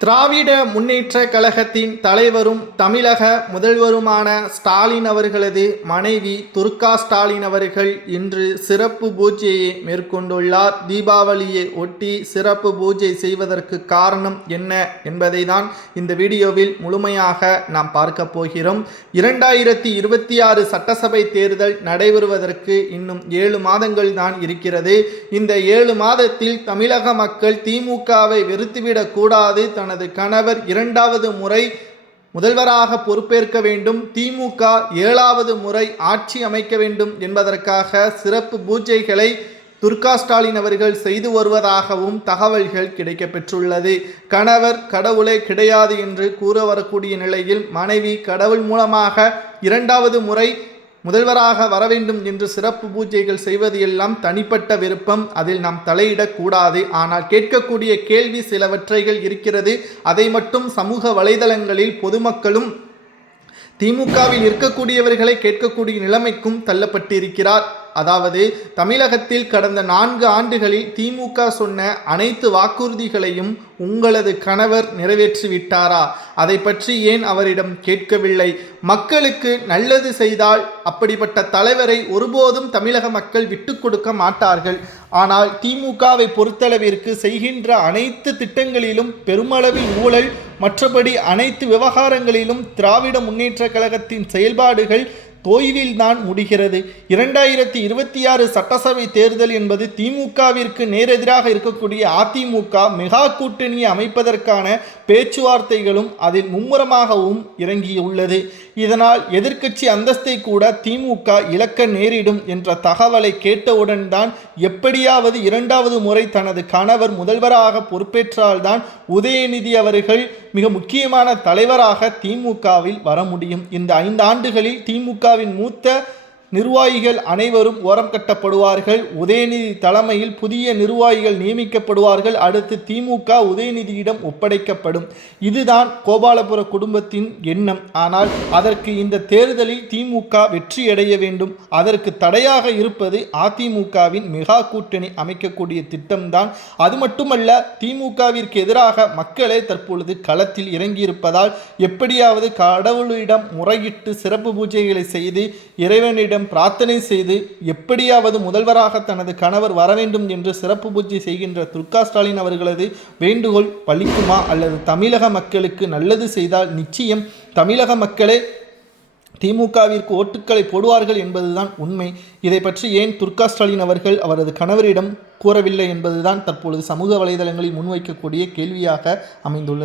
திராவிட முன்னேற்ற கழகத்தின் தலைவரும் தமிழக முதல்வருமான ஸ்டாலின் அவர்களது மனைவி துர்கா ஸ்டாலின் அவர்கள் இன்று சிறப்பு பூஜையை மேற்கொண்டுள்ளார். தீபாவளியை ஒட்டி சிறப்பு பூஜை செய்வதற்கு காரணம் என்ன என்பதை தான் இந்த வீடியோவில் முழுமையாக நாம் பார்க்க போகிறோம். 2026 சட்டசபை தேர்தல் நடைபெறுவதற்கு இன்னும் 7 மாதங்கள் தான் இருக்கிறது. இந்த 7 மாதத்தில் தமிழக மக்கள் திமுகவை வெறுத்துவிடக் கூடாது, தனது கணவர் 2வது முறை முதல்வராக பொறுப்பேற்க வேண்டும், திமுக 7வது முறை ஆட்சி அமைக்க வேண்டும் என்பதற்காக சிறப்பு பூஜைகளை துர்கா ஸ்டாலின் அவர்கள் செய்து வருவதாகவும் தகவல்கள் கிடைக்கப்பெற்றுள்ளது. கணவர் கடவுளே கிடையாது என்று கூற வரக்கூடிய நிலையில் மனைவி கடவுள் மூலமாக 2வது முறை முதல்வராக வர வேண்டும் என்று சிறப்பு பூஜைகள் செய்வது எல்லாம் தனிப்பட்ட விருப்பம், அதில் நாம் தலையிடக்கூடாது. ஆனால் கேட்கக்கூடிய கேள்வி சிலவற்றைகள் இருக்கிறது. அதை மட்டும் சமூக வலைதளங்களில் பொதுமக்களும் திமுகவில் இருக்கக்கூடியவர்களை கேட்கக்கூடிய நிலைமைக்கும் தள்ளப்பட்டிருக்கிறார். அதாவது தமிழகத்தில் கடந்த 4 ஆண்டுகளில் திமுக சொன்ன அனைத்து வாக்குறுதிகளையும் உங்களது கணவர் நிறைவேற்றிவிட்டாரா? அதை பற்றி ஏன் அவரிடம் கேட்கவில்லை? மக்களுக்கு நல்லது செய்தால் அப்படிப்பட்ட தலைவரை ஒருபோதும் தமிழக மக்கள் விட்டு கொடுக்க மாட்டார்கள். ஆனால் திமுகவை பொறுத்தளவிற்கு செய்கின்ற அனைத்து திட்டங்களிலும் பெருமளவில் ஊழல், மற்றபடி அனைத்து விவகாரங்களிலும் திராவிட முன்னேற்ற கழகத்தின் செயல்பாடுகள் தோய்வில்தான் முடிகிறது. 2026 சட்டசபை தேர்தல் என்பது திமுகவிற்கு நேரெதிராக இருக்கக்கூடிய அதிமுக மெகா கூட்டணியை அமைப்பதற்கான பேச்சுவார்த்தைகளும் அதில் மும்முரமாகவும் இறங்கியுள்ளது. இதனால் எதிர்க்கட்சி அந்தஸ்தை கூட திமுக இழக்க நேரிடும் என்ற தகவலை கேட்டவுடன் தான் எப்படியாவது 2வது முறை தனது கணவர் முதல்வராக பொறுப்பேற்றால்தான் உதயநிதி அவர்கள் மிக முக்கியமான தலைவராக திமுகவில் வர முடியும். இந்த 5 ஆண்டுகளில் திமுகவின் மூத்த நிர்வாகிகள் அனைவரும் ஓரம் கட்டப்படுவார்கள். உதயநிதி தலைமையில் புதிய நிர்வாகிகள் நியமிக்கப்படுவார்கள். அடுத்து திமுக உதயநிதியிடம் ஒப்படைக்கப்படும். இதுதான் கோபாலபுர குடும்பத்தின் எண்ணம். ஆனால் அதற்கு இந்த தேர்தலில் திமுக வெற்றியடைய வேண்டும். அதற்கு தடையாக இருப்பது அதிமுகவின் மெகா கூட்டணி அமைக்கக்கூடிய திட்டம்தான். அது மட்டுமல்ல, திமுகவிற்கு எதிராக மக்களே தற்பொழுது களத்தில் இறங்கியிருப்பதால் எப்படியாவது கடவுளிடம் முறையிட்டு சிறப்பு பூஜைகளை செய்து இறைவனிடம் பிரார்த்தனை செய்து எப்படியாவது முதல்வராக தனது கணவர் வர வேண்டும் என்று சிறப்பு பூஜை செய்கின்ற துர்கா ஸ்டாலின் அவர்களது வேண்டுகோள் பலிக்குமா? அல்லது தமிழக மக்களுக்கு நல்லது செய்தால் நிச்சயம் தமிழக மக்களே திமுகவிற்கு ஓட்டுக்களை போடுவார்கள் என்பதுதான் உண்மை. இதை பற்றி ஏன் துர்கா ஸ்டாலின் அவர்கள் அவரது கணவரிடம் கூறவில்லை என்பதுதான் தற்பொழுது சமூக வலைதளங்களில் முன்வைக்கக்கூடிய கேள்வியாக அமைந்துள்ளது.